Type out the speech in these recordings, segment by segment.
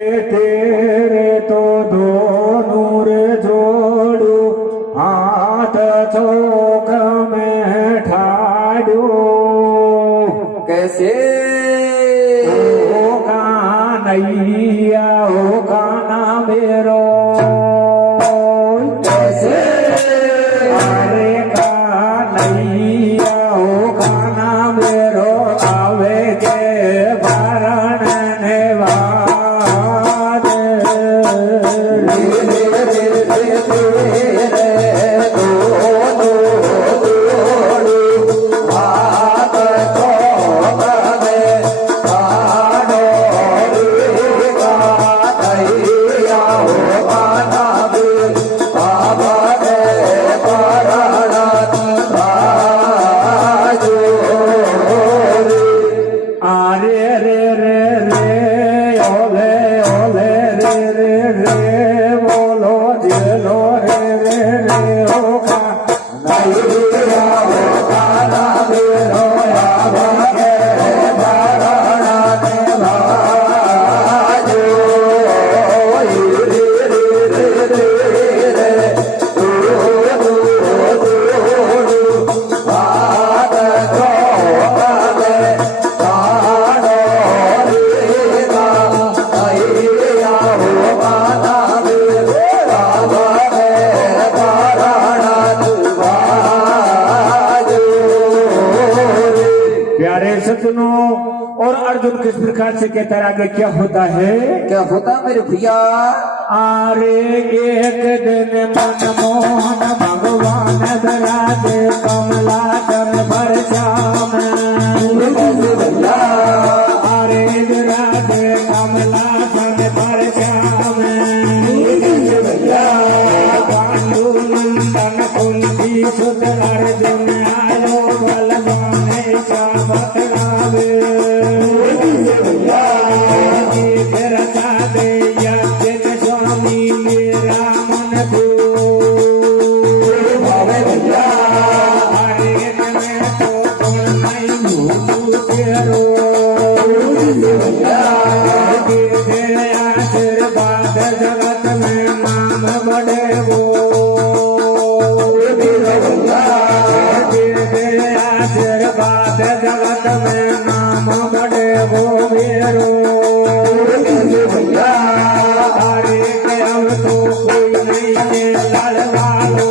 तेरे तो दोनों रे जोड़ू हाथ चौक में ठाड़ू कैसे ओ कानैया ओ काना मेरो कैसे अरे कानैया ओ काना मेरो आवे के भरण नेवाद और अर्जुन किस प्रकार से कहता है आगे क्या होता है? क्या होता मेरे भैया? आरे एक दिन मनमोहन भगवान धराजे कमला तन भर श्याम भैया अरे धराजे कमला तन भर श्याम भैया पांडु नंदन कुंती सुत अर्जुन आयो बलवान श्याम बतलावे जगत में नाम बड़े वो आशीर्वाद जगत में नाम बड़े वो मेरो अरे अब तो कोई नहीं है लड़वालो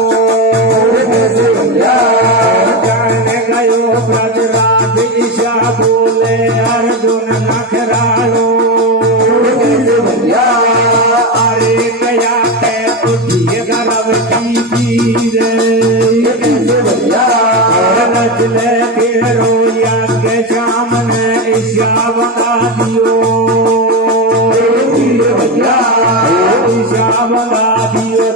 जाने गयो ब्रजराज ईशा बोले अर्जुन नखरालो अरे कया के उठिए गर्भ की पीर रचले के रोया के श्याम ने ईशा बना दियो ईशा बना दियो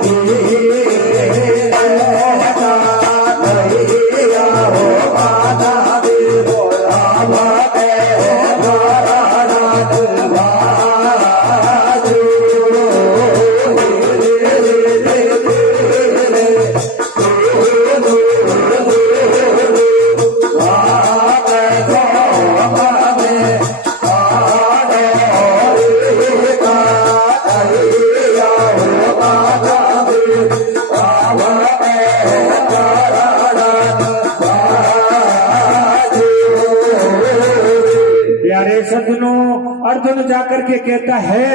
अर्जुन जाकर के कहता है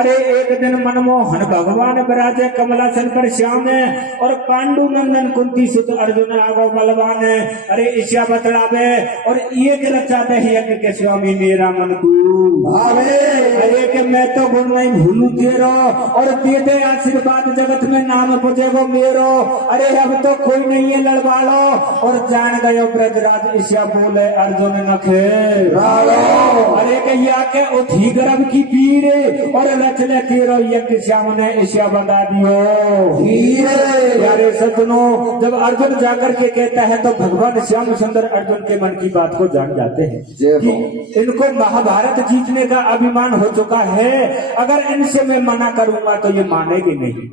अरे एक दिन मनमोहन भगवान विराजे कमलासन पर श्याम है और पांडु नंदन कुंती सुत अर्जुन आगो बलवान है अरे ईशा बतलावे और ये रचाते हैं यज्ञ के स्वामी मेरा मन को भावे अरे के मैं तो गुण नहीं भूलू तेरो और दे दे आशीर्वाद जगत में नाम पूजेगो मेरो अरे अब तो कोई नहीं है लड़वालो और जान गयो ब्रजराज ईशा बोले अर्जुन नखे अरे कहिया के उठी गर्भ की पीर और रचले तेरो यज्ञ श्याम ने ईशा बता दियो प्यारे सज्जनों जब अर्जुन जाकर के कहता है तो भगवान श्याम सुंदर अर्जुन के मन की बात को जान जाते हैं कि इनको महाभारत जीतने का अभिमान हो चुका है अगर इनसे मैं मना करूंगा तो ये मानेंगे नहीं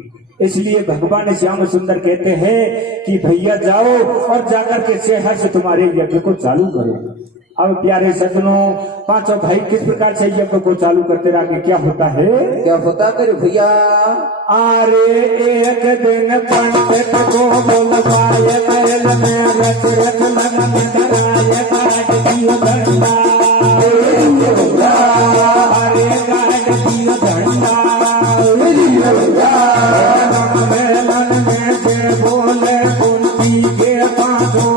इसलिए भगवान श्याम सुंदर कहते हैं कि भैया जाओ और जाकर के शहर से तुम्हारे यज्ञ को चालू करो अब प्यारे सज्जनों पांचों भाई किस प्रकार से यज्ञ को चालू करते रहे, क्या होता है? क्या होता मेरे भैया? अरे एक दिन पंडित को बुलवाए महल में रच रच लगन कराए काट दियो झंडा। अरे काट दियो झंडा मेलन में से बोले कुंती के पांचों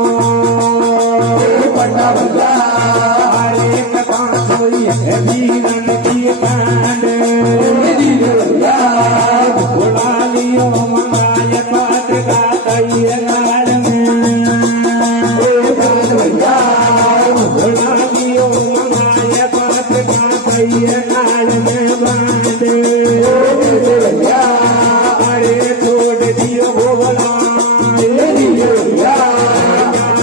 पंडा भैया अरे पांचों ये वीरन की कांड बुला लियो मंगाए पात गाताइए नार में बुला लियो मंगाए पात गाताइए नार में बांधे अरे छोड़ दियो भोला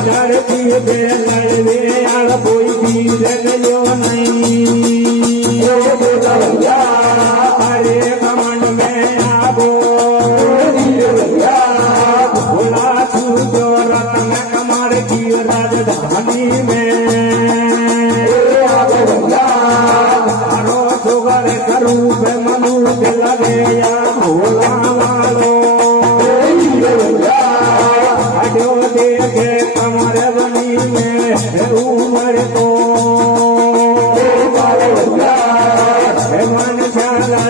धरती पे लड़वे आड़ कोई भी जगयो नहीं अरे कमंड में आबो भोला छूटो रत्न कमर की राजधानी में हरो सुगर करूप मनु लगे या भोला वालो अड्यो देखे कमर बनी में उमर को मन शाला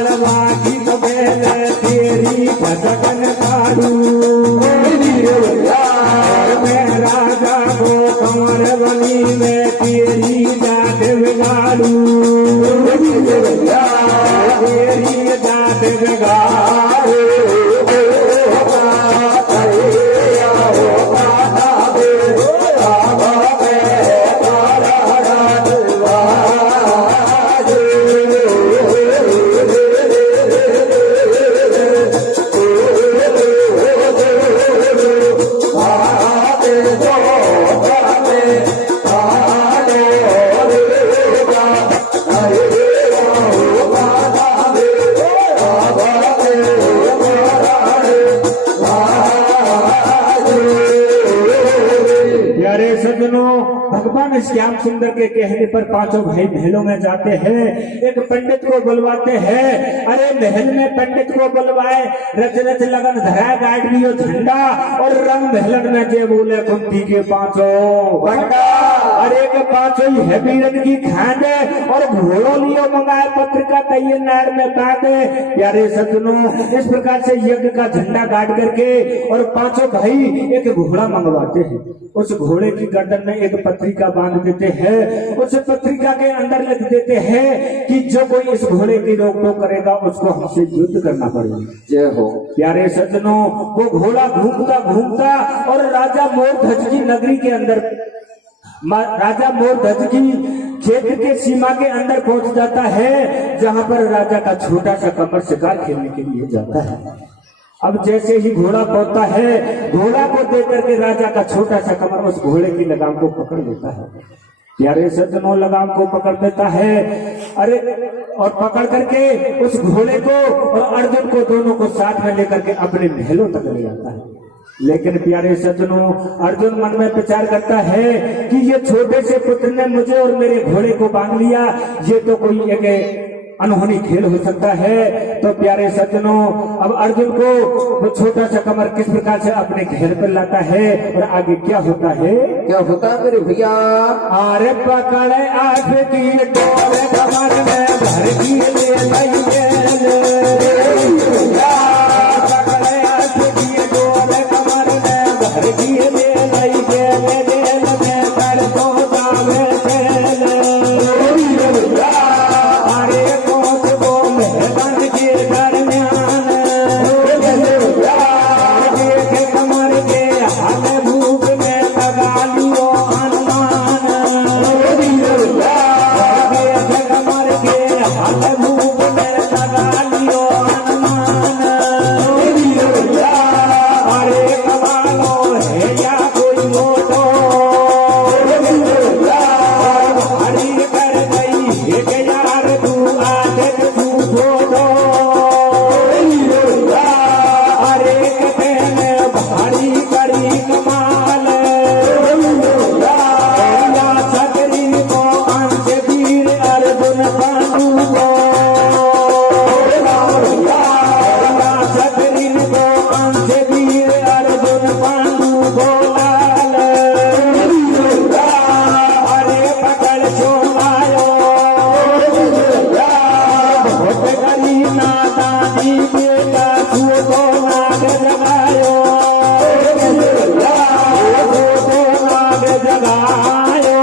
की तो तेरी भजन कारू मैं राजा को कमर बनी में तेरी जात बिगाड़ू तेरी जात बिगाड़ू भगवान श्याम सुंदर के कहने पर पांचों भाई महलों में जाते हैं, एक पंडित को बुलवाते हैं। अरे महल में पंडित को बुलवाए, रच रच लगन धरा गाड़ दियो झंडा और रंग महलन में जे बोले कुंती के पांचों बंडा। अरे के पांचों ही है वीरन की खांड और घोड़ो लियो मंगाए पत्रिका तैये नार में बांधे। प्यारे सज्जनों इस प्रकार से यज्ञ का झंडा गाड़ करके और पांचों भाई एक घोड़ा मंगवाते हैं। उस घोड़े की गर्दन में एक पत्रिका बांध देते हैं, उस पत्रिका के अंदर लिख देते हैं कि जो कोई इस घोड़े की रोक टोक करेगा उसको हमसे युद्ध करना पड़ेगा। जय हो। प्यारे सज्जनों वो घोड़ा घूमता घूमता और राजा मोरध्वज की नगरी के अंदर, राजा मोरध्वज की क्षेत्र के सीमा के अंदर पहुंच जाता है, जहां पर राजा का छोटा सा कमर शिकार खेलने के लिए जाता है। अब जैसे ही घोड़ा पहुंचता है, घोड़ा को देख करके राजा का छोटा सा कमर उस घोड़े की लगाम को पकड़ लेता है। प्यारे सज्जनों लगाम को पकड़ देता है, अरे और पकड़ करके उस घोड़े को और अर्जुन को दोनों को साथ में लेकर के अपने महलों तक ले जाता है। लेकिन प्यारे सज्जनों अर्जुन मन में विचार करता है कि ये छोटे से पुत्र ने मुझे और मेरे घोड़े को बांध लिया, ये तो कोई एक अनहोनी खेल हो सकता है। तो प्यारे सज्जनों अब अर्जुन को वो छोटा सा कमर किस प्रकार से अपने घेर पर लाता है और आगे क्या होता है? क्या होता मेरे भैया? अरे पकड़े आठ की डोरे कमर में भर की ले लइए पकड़े आठ की डोरे कमर में भर की ले लइए जेल में कर दो जावे अरे बन के दरमियान कमर के हाथ भूख में लगा लियो हनुमान कमर के हाथ भूख में लगा करी नादानी बेटा तू तो नाग जगायो नाग जगायो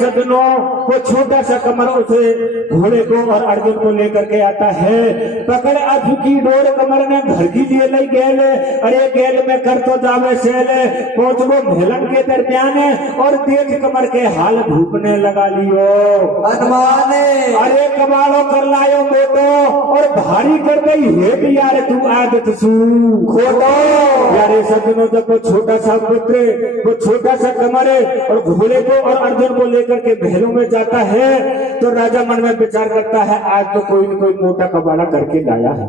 सदनों वो छोटा सा कमर उसे घोड़े को और अर्जुन को लेकर के आता है। पकड़ अधु की डोर कमर ने घर की जेल गेल, अरे गेल में कर तो जावे सेल, पहुंचो भेलन के दरमियान और देख कमर के हाल धूपने लगा लियो हनुमान अरे कबाड़ो कर लायो बेटो और भारी कर गई हेट यार तू आदत सू खोटो। यारे सदनों जब वो छोटा सा पुत्र वो छोटा सा कमर और घोड़े को और अर्जुन को लेकर के महलों में जाता है तो राजा मन में विचार करता है आज तो कोई न कोई मोटा कबाड़ा करके लाया है।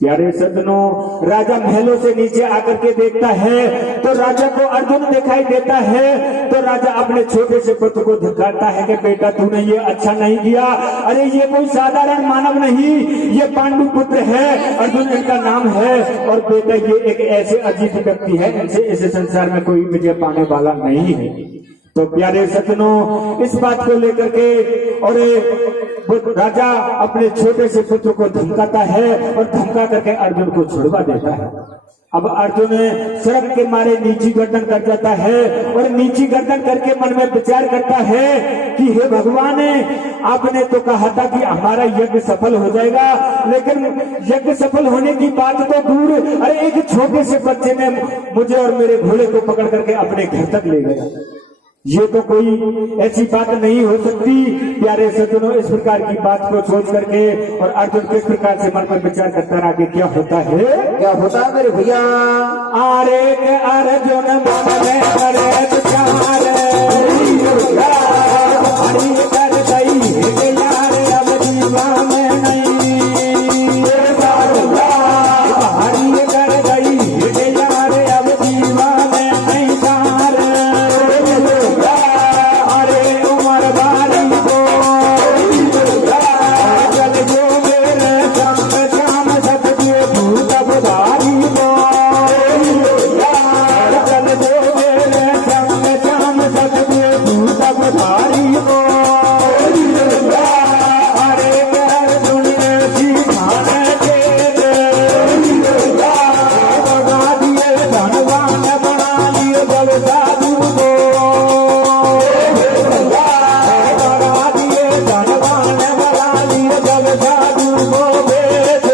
प्यारे सदनों राजा महलों से नीचे आकर के देखता है तो राजा को अर्जुन दिखाई देता है तो राजा अपने छोटे से पुत्र को धिक्कारता है कि बेटा तूने ये अच्छा नहीं किया, अरे ये कोई साधारण मानव नहीं, ये पांडु पुत्र है, अर्जुन इनका नाम है और बेटा ये एक ऐसे अजीब व्यक्ति है, इनसे इस संसार में कोई विजय पाने वाला नहीं है। तो प्यारे सज्जनों इस बात को लेकर के और राजा अपने छोटे से पुत्र को धमकाता है और धमका करके अर्जुन को छुड़वा देता है। अब अर्जुन सड़क के मारे नीची गर्दन कर जाता है और नीची गर्दन करके मन में विचार करता है कि हे भगवान आपने तो कहा था कि हमारा यज्ञ सफल हो जाएगा, लेकिन यज्ञ सफल होने की बात तो दूर, अरे एक छोटे से बच्चे ने मुझे और मेरे घोड़े को पकड़ करके अपने घर तक ले गया, ये तो कोई ऐसी बात नहीं हो सकती। प्यारे सज्जनों इस प्रकार की बात को सोच करके और अर्जुन किस प्रकार से मन में विचार करता रहा कि क्या होता है मेरे भैया आरे के अर्जुन मन में करे विचार हरि कर गई यार अब जीवा में नहीं हरि कर गई यार अब जीवा में नहीं सार अरे उमर बारी को चल जो मेरे संग श्याम सतजे भूत बुधारी को चल जो मेरे संग श्याम सतजे भूत बुधारी को अरे अर्जुन ने सीधाने दे बगा दिए धनवान बना लिए बल साधु को बगा दिए धनवान बना लिए बल साधु को बेच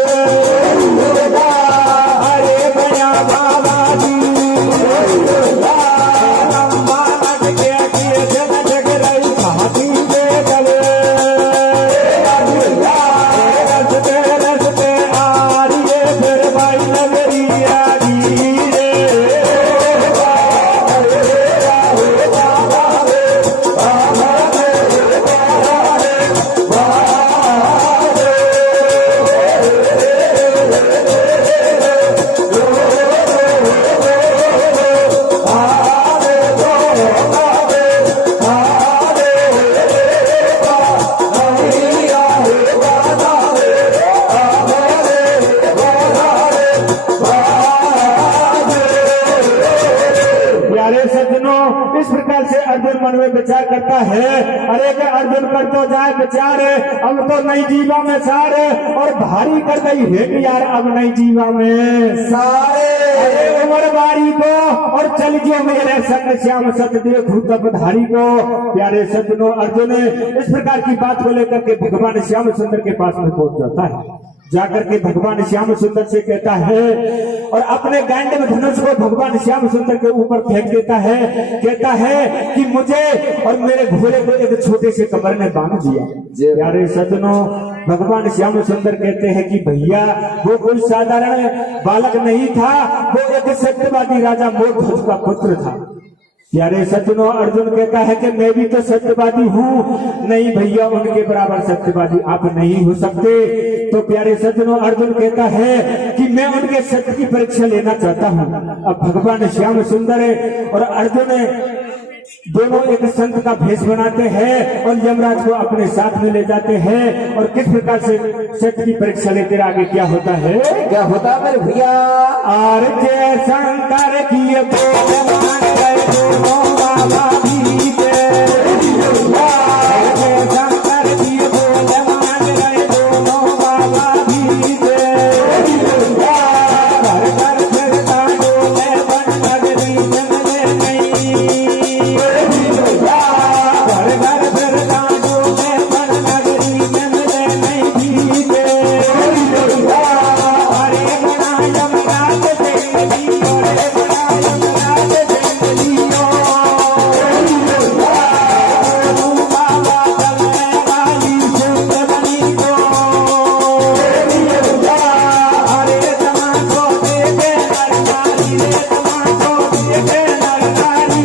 अरे बया बाबा जी मानक के किए जग जग रही हाथी दे गले रसते रसते आ रही फिर भाई नगरी आ रही प्यारे सज्जनों इस प्रकार से अर्जुन मन में विचार करता है, अरे के अर्जुन कर तो जाए विचार अब तो नई जीवा में सार और भारी कर गई है कि यार अब नई जीवा में सारे अरे उमर बारी को और चल गया मेरे संग श्याम सतदेव भूत धारी को। प्यारे सज्जनों अर्जुन इस प्रकार की बात को लेकर के भगवान श्याम सुंदर के पास में पहुंच जाता है, जाकर के भगवान श्याम सुंदर से कहता है और अपने गांड में धनुष को भगवान श्याम सुंदर के ऊपर फेंक देता है, कहता है कि मुझे और मेरे घोड़े को एक छोटे से कमर ने बांध दिया। प्यारे सज्जनों भगवान श्याम सुंदर कहते हैं कि भैया वो कोई साधारण बालक नहीं था, वो एक सत्यवादी राजा मोरध्वज का पुत्र था। प्यारे सज्जनों, अर्जुन कहता है कि मैं भी तो सत्यवादी हूँ। नहीं भैया, उनके बराबर सत्यवादी आप नहीं हो सकते। तो प्यारे सज्जनों, अर्जुन कहता है कि मैं उनके सत्य की परीक्षा लेना चाहता हूँ। अब भगवान श्याम सुंदर और अर्जुन दोनों एक संत का भेष बनाते हैं और यमराज को अपने साथ में ले जाते हैं। और किस प्रकार से सत्य की परीक्षा लेते आगे क्या होता है? क्या होता मेरे भैया? और जय शंकर की बोल मान गए दोनों बाबा भी के। जय शंकर की बोल मान गए दोनों बाबा भी के। घर घर फिरता डोले बन नगरी जंगले नहीं। घर घर फिरता डोले बन नगरी जंगले नहीं भी के। अरे बड़ा यमराज जंगली, अरे बड़ा यमराज जंगलियों। बाबा चलने वाली सुत बनी को। अरे तमाशो देखे नर नारी, रे तमाशो देखे नर नारी।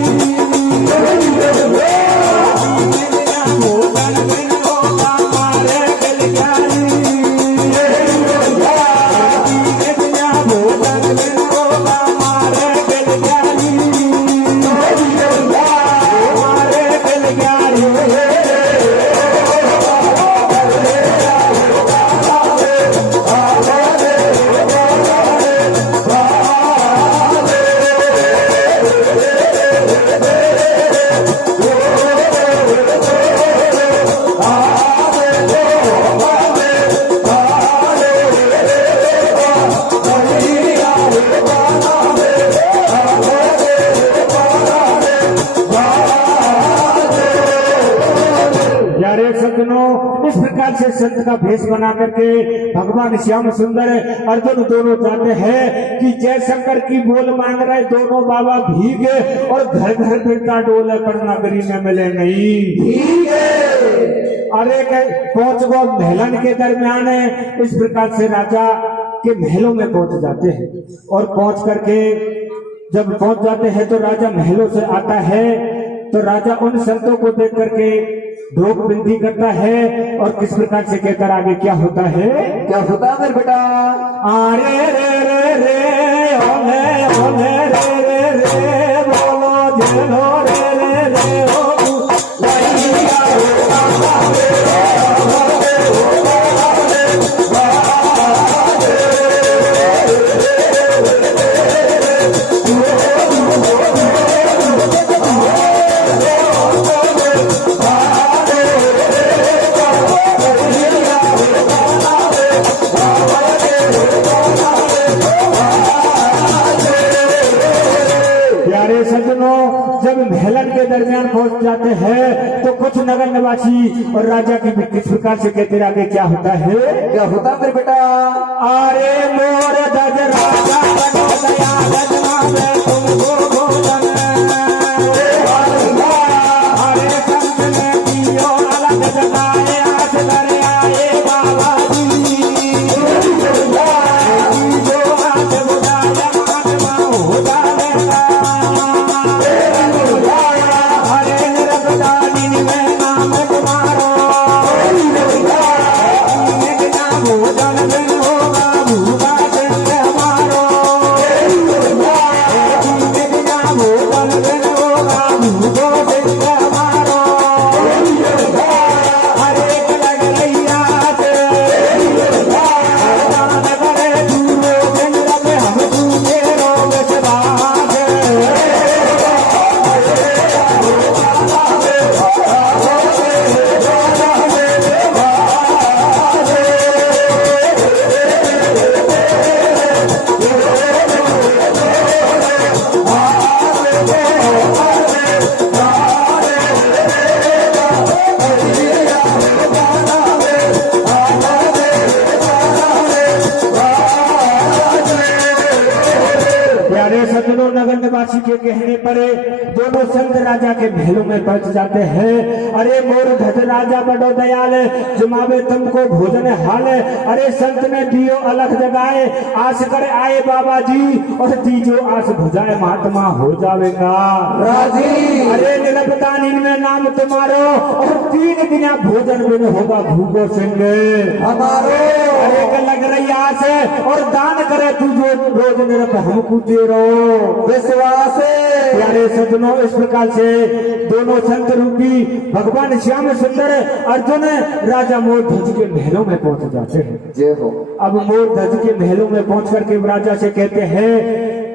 भोजन बिन होगा मारे गलगारी। भोजन बिन होगा मारे गलगारी। मारे गलगारी। प्यारे सज्जनों, इस प्रकार से संत का भेष बना करके भगवान श्याम सुंदर अर्जुन दोनों चाहते हैं कि जय शंकर की बोल मांग रहे दोनों बाबा भीगे और घर घर फिरता डोले पर नगरी में मिले नहीं। अरे पहुंच गो महलन के दरमियान इस प्रकार से राजा के महलों में पहुंच जाते हैं। और पहुंच करके जब पहुंच जाते हैं तो राजा महलों से आता है तो राजा उन संतों को देख करके ढोक विनती करता है। और किस प्रकार से कहकर आगे क्या होता है? क्या होता मेरे बेटा? अरे रे रे रे ओले ओले रे रे रे बोलो झेलो रे रे रे ओ लइया प्यारे सज्जनों, जब महलन के दरमियान पहुंच जाते हैं तो कुछ नगर निवासी और राजा की भी किस प्रकार से कहते आगे क्या होता है? क्या होता मेरे बेटा? अरे मोर दज राजा बनो दया रजना में तुमको भोजन। अरे संत ने दियो अलग जगाए आस करे आए बाबा जी। जो हाथ बुझाए महात्मा हो जाएगा। हरे निरपदानी में नाम तुम्हारो। भोजन बिन होगा भूखा दिन हमारो। भोजन बिन होगा भूखो दिन हमारो। हरे लग रैया से दान करे दूरो दिन रब हम तुझे रोग से बाज। प्यारे सज्जनों, नगर निवासी के कहने पर दोनों संत राजा के महलों में पहुंच जाते हैं। अरे मोर ध्वज राजा बड़ो दयाल, जमावे तुमको भोजन हाल। अरे संत ने दियो अलख जगाए, आस कर आए बाबा जी, और तीजो आस भुजाए महात्मा हो जावेगा राजी। अरे निरपता नींद में नाम तुम्हारो, और 3 दिन भोजन बिन होगा भूखो सिंह हमारो। अरे के लग रही आस, और दान करे तू जो रोज निरप हमको दे रो विश्वास। प्यारे सज्जनों, इस प्रकार से दोनों संत रूपी भगवान श्याम सुंदर अर्जुन राजा मोर ध्वज के महलों में पहुंच जाते हैं। जय हो। अब मोर ध्वज के महलों में पहुंच करके राजा से कहते हैं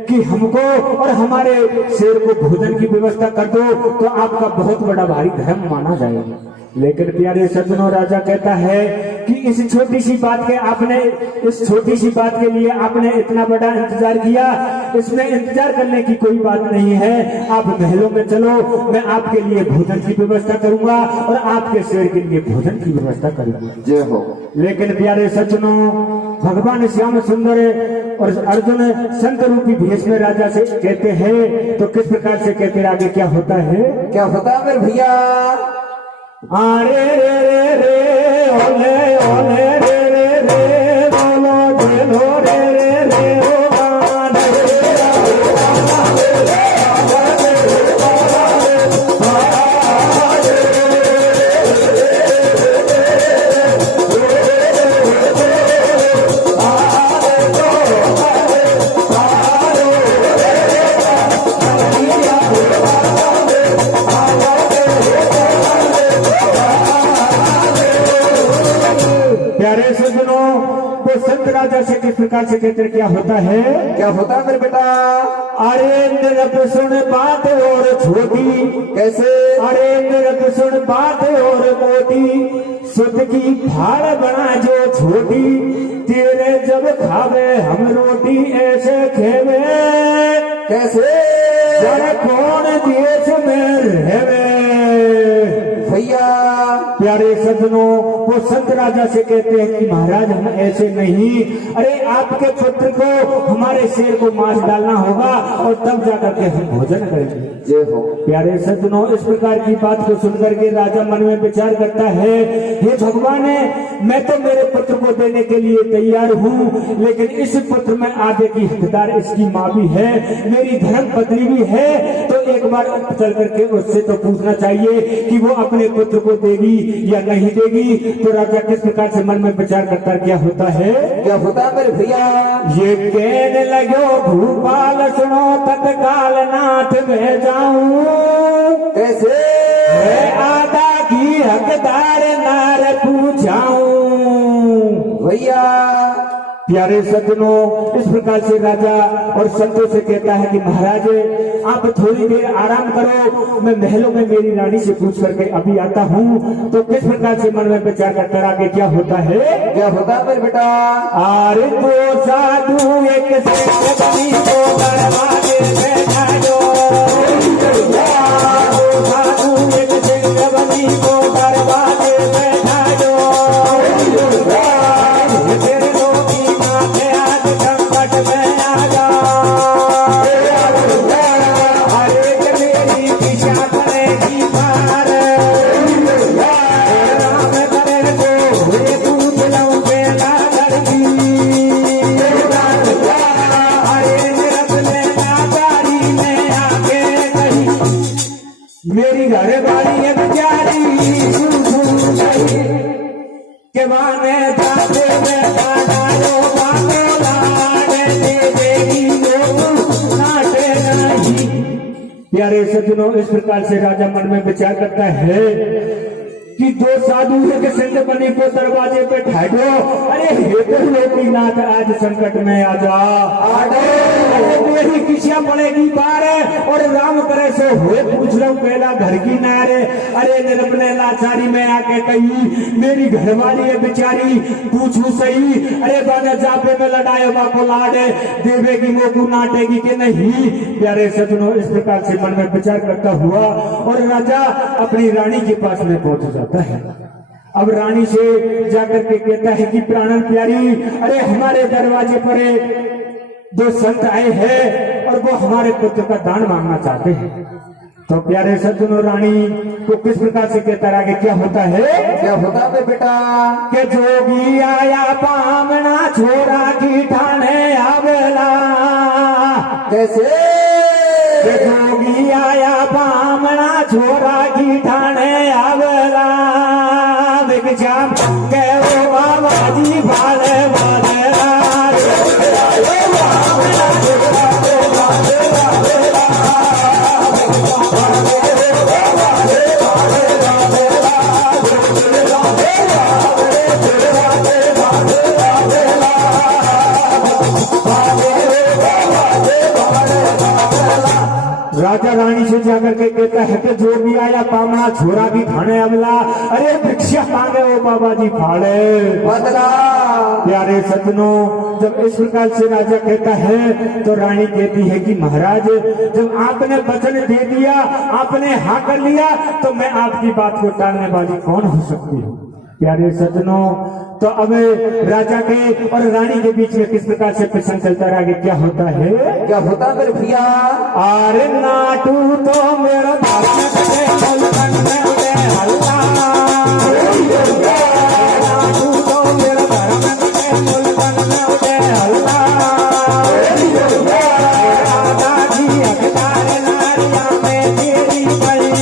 कि हमको और हमारे शेर को भोजन की व्यवस्था कर दो, तो आपका बहुत बड़ा भारी धर्म माना जाएगा। लेकिन प्यारे सज्जनों, राजा कहता है कि इस छोटी सी बात के लिए आपने इतना बड़ा इंतजार किया, इसमें इंतजार करने की कोई बात नहीं है। आप महलों में चलो, मैं आपके लिए भोजन की व्यवस्था करूंगा और आपके शेर के लिए भोजन की व्यवस्था करूंगा। जय हो। लेकिन प्यारे सज्जनों, भगवान श्याम सुंदर और अर्जुन संत रूपी भेष में राजा से कहते हैं, तो किस प्रकार से कहते आगे क्या होता है? क्या होता मेरे भैया? अरे रे रे रे ओले ओले रे रे रे बोलो बोलो रे रे रे ओ गान प्यारे सज्जनों, तो संत राजा से किस प्रकार से कहते क्या होता है? क्या होता मेरे बेटा? अरे निरप सुन बात और छोटी, कैसे? अरे निरप सुन बात और मोटी, सुत की फाड़ बना जो छोटी, तेरे जब खावे हम रोटी ऐसे खेवे, कैसे? जरा कौन देश में रहवे। भैया प्यारे सज्जनों, वो संत राजा से कहते हैं कि महाराज हम ऐसे नहीं, अरे आपके पुत्र को हमारे शेर को मांस डालना होगा और तब जाकर के हम भोजन करेंगे। जय हो। प्यारे सज्जनों, इस प्रकार की बात को सुनकर के राजा मन में विचार करता है, हे भगवान, मैं तो मेरे पुत्र को देने के लिए तैयार हूँ, लेकिन इस पुत्र में आगे की हकदार इसकी माँ भी है, मेरी धर्म पत्नी भी है, तो एक बार चल करके उससे तो पूछना चाहिए कि वो अपने पुत्र को देगी या नहीं देगी। तो राजा किस प्रकार से मन में विचार करता क्या होता है? क्या होता मेरे भैया? ये कहने लगो भूपाल सुनो तत्काल नाथ में जाऊं, कैसे? है आदा की हकदार नार पूछाऊं। भैया प्यारे सज्जनों, इस प्रकार से राजा और संतों से कहता है कि महाराज आप थोड़ी देर आराम करो, मैं महलों में मेरी रानी से पूछ करके अभी आता हूँ। तो किस प्रकार से मन में विचार करता आगे क्या होता है? क्या होता मेरे बेटा? अरे दो साधु एक से को दरवाजे बैठा दो, साधु एक से को दरवाजे बैठा दो, मेरी घर वाली है बेचारी के माने जाते प्यारे सज्जनों, इस प्रकार से राजा मन में विचार करता है कि दो साधु एक सिंध बनी को दरवाजे पे ठाड़ो, अरे हे तो लोकीनाथ आज संकट में आ जा, अरे मेरी किसिया पड़ेगी बार और राम करे से हुए पूछ रहा हूँ पहला घर की नारे। अरे निरपने लाचारी में आके कही मेरी घरवाली है बेचारी, पूछू सही, अरे बाने जापे में लड़ाए बाको लाडे देवेगी मोकू नाटेगी के नहीं। प्यारे सज्जनों, इस प्रकार से मन में विचार करता हुआ और राजा अपनी रानी के पास में पहुंच जाता है। अब रानी से जाकर के कहता है कि प्राणन प्यारी, अरे हमारे दरवाजे पर दो संत आए हैं और वो हमारे पुत्र का दान मांगना चाहते हैं। तो प्यारे सज्जनों रानी को किस प्रकार से कहता रहा कि क्या होता है क्या होता है बेटा कि जोगी आया पामना छोरा की ठाने आवेला कैसे कि जोगी आया पामना छोरा की ठाने आवेला विक्षाम के वो बाबा जी भाले भाले राजा रानी से जाकर के कहता है कि जो भी आया पामना छोरा भी खाने अबला अरे भिक्षा मांगे वो बाबा जी फाड़े बदला प्यारे सज्जनों जब इस प्रकार से राजा कहता है तो रानी कहती है कि महाराज जब आपने वचन दे दिया आपने हाँ कर लिया तो मैं आपकी बात को टालने वाली कौन हो सकती है प्यारे सज्जनों तो अब राजा के और रानी के बीच में किस प्रकार से प्रसंग चलता रहा कि क्या होता है क्या होता है मेरे भैया अरे नाटू तो मेरा हल्ला नाटू तो मेरा हल्ला दादी अखबार नारिया में तेरी गई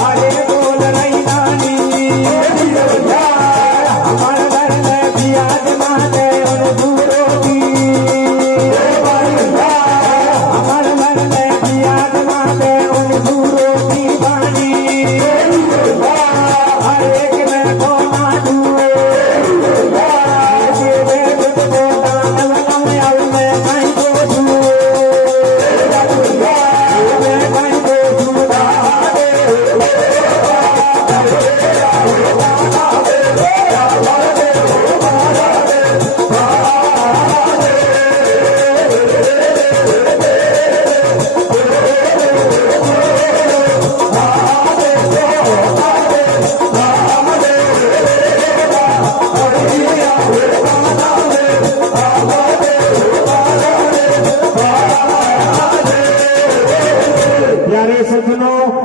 अरे बोल रही नानी हमारे घर में प्याज माते और दूरों की हमारे घर में प्याज माते और दूरों की बानी हर एक में को ना दूए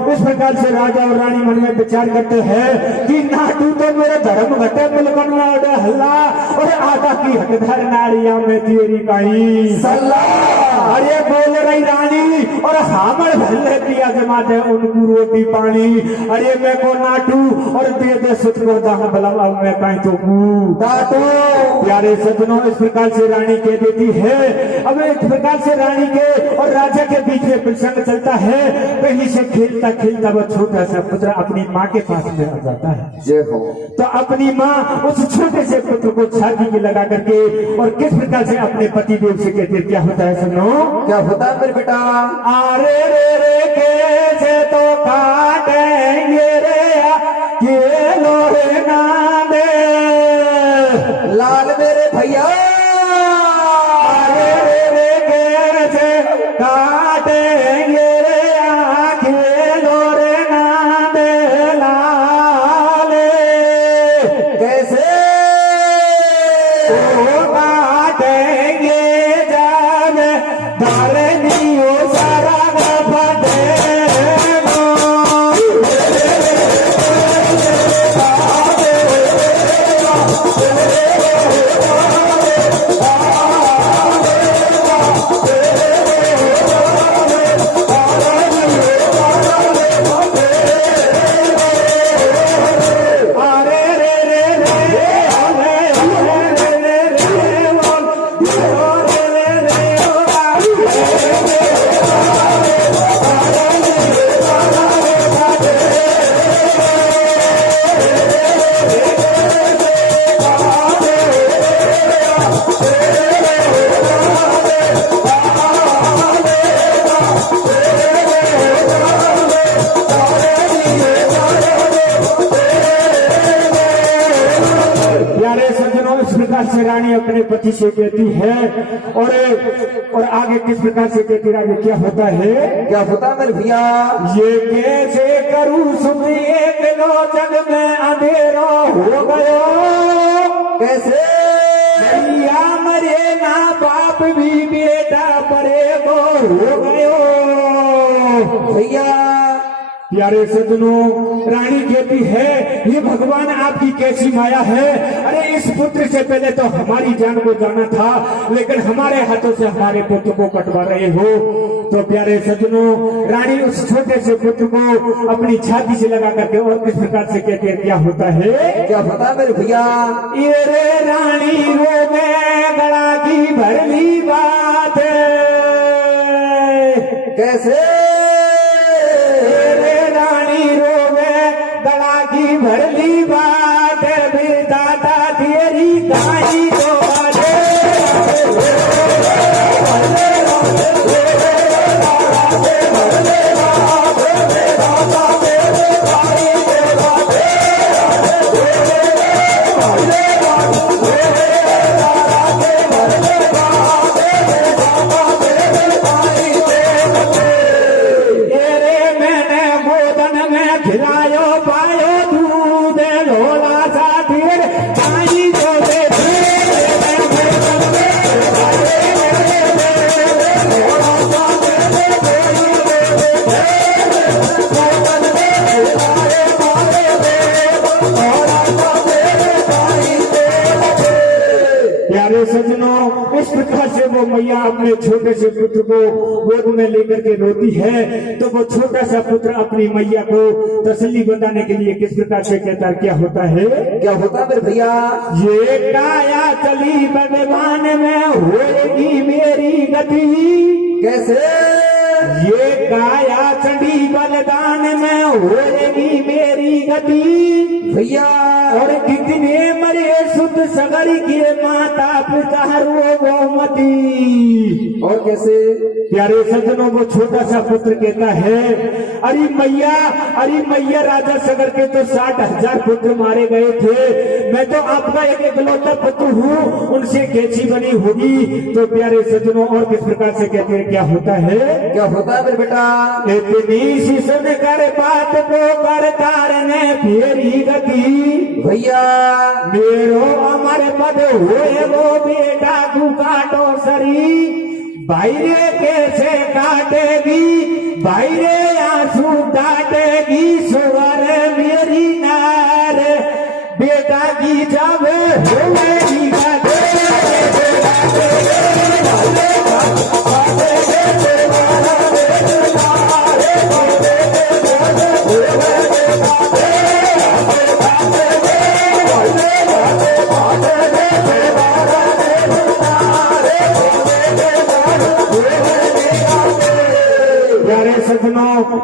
इस प्रकार से राजा और रानी मन में विचार करते हैं कि नाटू तो मेरे धर्म घटे मिलकर में उड़े हल्ला और आधा की हकदार नारिया में तेरी काई अरे बोल रही रानी और हामड़ भल्ले दिया जमाते उनको रोटी पानी अरे मैं को नाटू और दे दे सुत को दाह बलम अब मैं कहीं तो नाटू प्यारे सज्जनों इस प्रकार से रानी कह देती है अब इस प्रकार से रानी के और राजा के बीच में प्रसंग चलता है कहीं से खेलता खेलता वो छोटा सा पुत्र अपनी माँ के पास में आ जाता है जय हो तो अपनी माँ उस छोटे से पुत्र को छाती में लगा करके और किस प्रकार से अपने पति देव से कहते क्या होता है सुनो क्या होता है मेरे बेटा अरे रे कैसे तो काटेंगे रे ये लोहे ना दे लाल मेरे भैया अरे रे कैसे काटेंगे रे आंखें लोहे ना दे लाले कैसे काटेंगे जब धरनियो सारा फटे से रानी अपने पति से कहती है और आगे किस प्रकार से कहती आगे क्या होता है क्या होता है मेरे भैया ये कैसे करूं सुन एक लोचन में अंधेरा हो गयो कैसे भैया मरे ना बाप भी बेटा परे को हो गयो भैया प्यारे सज्जनों, रानी कहती है ये भगवान आपकी कैसी माया है। अरे इस पुत्र से पहले तो हमारी जान को जाना था, लेकिन हमारे हाथों से हमारे पुत्र को कटवा रहे हो। तो प्यारे सज्जनों, रानी उस छोटे से पुत्र को अपनी छाती से लगा करके और किस प्रकार से कहते हैं, क्या होता है, क्या पता मेरे भैया। ये रे रानी रोवे गला की भरली बात, कैसे भरली बात दादा तेरी गाई दो मैंने गोदन में खिलायो पायो दूध लोला सा फिर गाई दो दे प्यारे सज्जनों, इस प्रकार से वो मैया अपने छोटे से पुत्र को गोद में लेकर के रोती है। तो वो छोटा सा पुत्र अपनी मैया को तसल्ली बताने के लिए किस प्रकार से कहता है, क्या होता है, क्या होता मेरे भैया। ये काया चली भगवान में होएगी मेरी गति, कैसे ये काया चंडी बलिदान में होएगी मेरी गति भैया। और कितने मरे शुद्ध सगर के माता पिता रो गोमती। और कैसे प्यारे सज्जनों, वो छोटा सा पुत्र कहता है, अरे मैया राजा सगर के तो 60,000 पुत्र मारे गए थे, मैं तो आपका एक इकलौता पुत्र हूँ, उनसे कैसी बनी होगी। तो प्यारे सज्जनों, और किस प्रकार से कहते हैं, क्या होता है, क्या होता है मेरे बेटा। इतनी सी सुन कर बात को कर तारने फेरी गति भैया। मेरो अमर पद हुए वो बेटा तू काटो सरी, बाहरे कैसे काटेगी, बाहरे आंसू डाटेगी सुवर मेरी नार, बेटा की जब होगी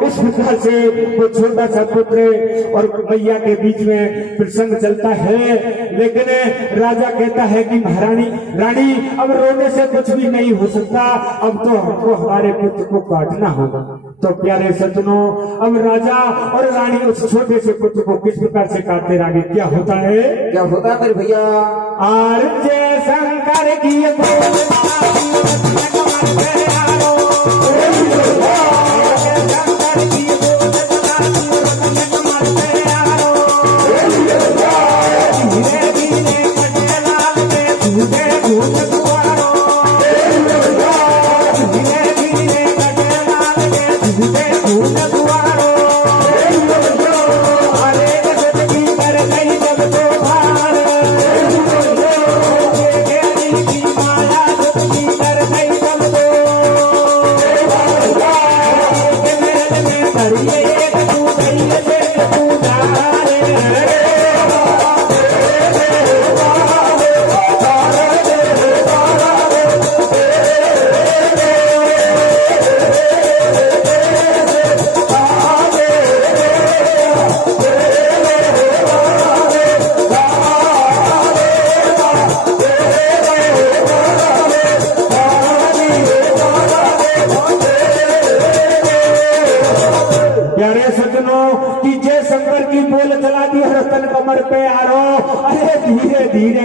इस प्रकार से वो छोटा सा पुत्र और मैया के बीच में प्रसंग चलता है। लेकिन राजा कहता है कि महारानी रानी अब रोने से कुछ भी नहीं हो सकता, अब तो हमको हमारे पुत्र को काटना होगा। तो प्यारे सज्जनों, अब राजा और रानी उस छोटे से पुत्र को किस प्रकार से काटते आगे, क्या होता है, क्या होता है मेरे भैया। आर जय शंकर की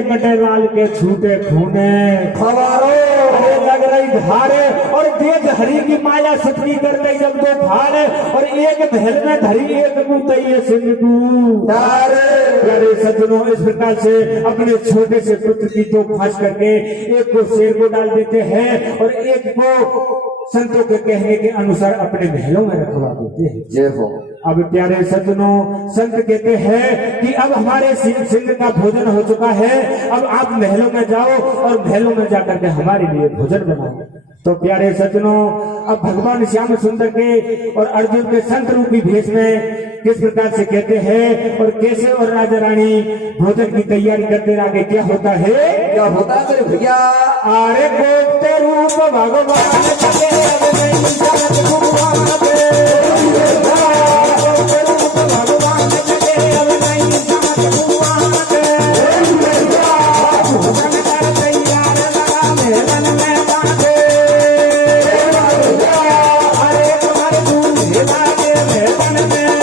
कटे लाल के छूटे खूने खबारो लग रही धारे और देख हरी की माया सतनी करते जब दो भारे और एक महल में धरी एक कुतैये सिंधु प्यारे सज्जनों, इस प्रकार से अपने छोटे से पुत्र की दो फांस करके एक को शेर को डाल देते हैं और एक को संतों के कहने के अनुसार अपने महलों में रखवा देते हैं। जय हो। अब प्यारे सज्जनों, संत कहते हैं कि अब हमारे सिंह का भोजन हो चुका है, अब आप महलों में जाओ और महलों में जाकर के हमारे लिए भोजन बनाओ। तो प्यारे सज्जनों, अब भगवान श्याम सुंदर के और अर्जुन के संत रूपी भेष में किस प्रकार से कहते हैं और कैसे और राजा रानी भोजन की तैयारी करते आगे क्या होता है? क्या होता है मेरे भैया? अरे गोप्त रूप भगवान चले अब नहीं समझ भगवान के। गोप्त रूप भगवान चले अब नहीं समझ भगवान के। भोजन कर तैयार लगा मेलन में बांधे। अरे कमर दूल्हे लागे मेलन में।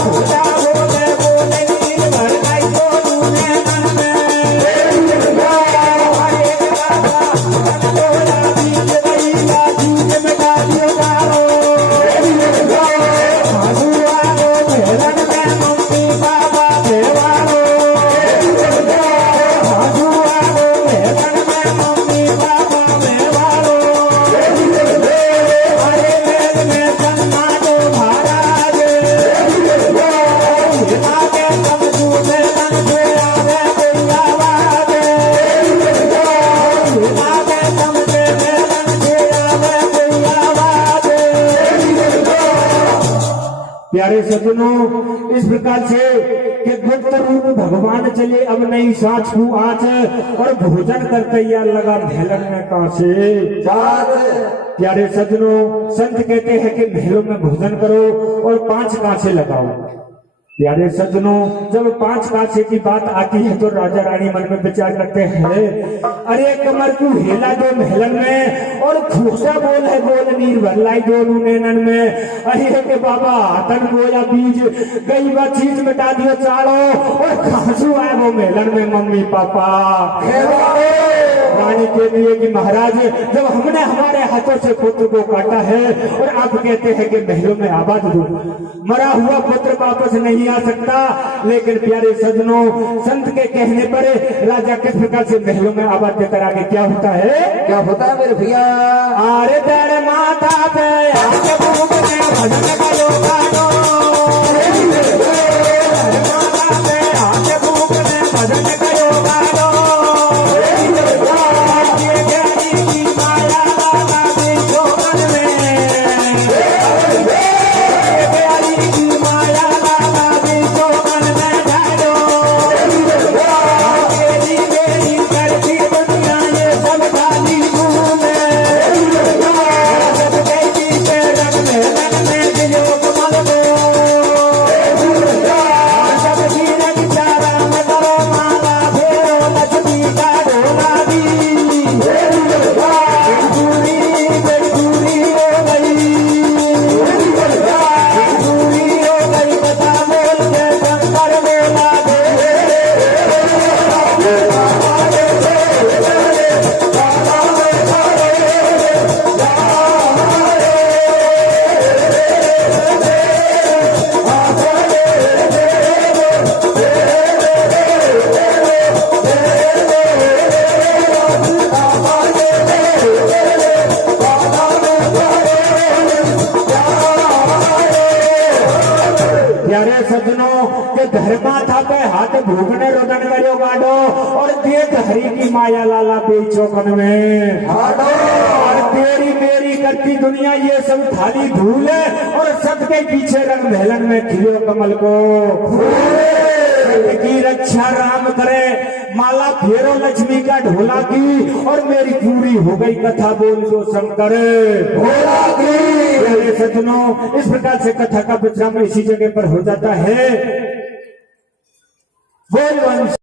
भोजा बोले बोले नील भर गई तो तूने मन में। प्यारे सज्जनों, इस प्रकार से कि गुप्त रूप भगवान चले अब नहीं साँच को आँच और भोजन कर तैयार लगा महलन में कांसे। प्यारे सज्जनों, संत कहते हैं कि महलों में भोजन करो और 5 कांसे लगाओ। प्यारे सज्जनों, जब 5 कांसे की बात आती है तो राजा रानी मन में विचार करते हैं, अरे कमर तू हेला दो महलन में और खूसा बोल है बोल नीर भरलाई दोनों नैनन में। अरे के बाबा तन बोया बीज गई वह चीज मिटा दियो चाड़ो और खांसू आए वो महलन में मम्मी पापा। रानी के लिए कि महाराज जब हमने हमारे हाथों से पुत्र को काटा है और आप कहते हैं कि महलों में आबाद दो, मरा हुआ पुत्र वापस नहीं आ सकता। लेकिन प्यारे सज्जनों, संत के कहने पर राजा किस प्रकार से महलों में आबाद देकर आगे क्या होता है? क्या होता है मेरे भैया? अरे तेरे माथा पे आके भूख ने भजन करो काटो। तेरे माथा पे आके भूख ने भजन करो काटो। प्यारे सज्जनों, के धर्मा था पे हाथ भूखने रोदन करियो गाडो और देख हरि की माया लाला बेचौकन में और तेरी मेरी करती दुनिया ये सब थाली धूल है और सबके पीछे रंग महलन में खिलो कमल को। की रक्षा राम करे, माला फेरो लक्ष्मी का ढोला की और मेरी पूरी हो गई कथा बोल जो शंकर भोला की। सज्जनों, इस प्रकार से कथा का विश्राम इसी जगह पर हो जाता है। बोल वंश